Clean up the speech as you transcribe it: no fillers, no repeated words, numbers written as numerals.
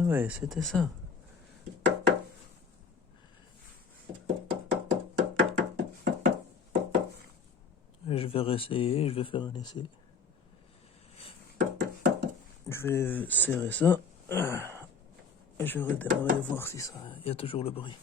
Ah ouais, c'était ça. Je vais réessayer, je vais faire un essai. Je vais serrer ça. Et je vais redémarrer voir si ça... Il y a toujours le bruit.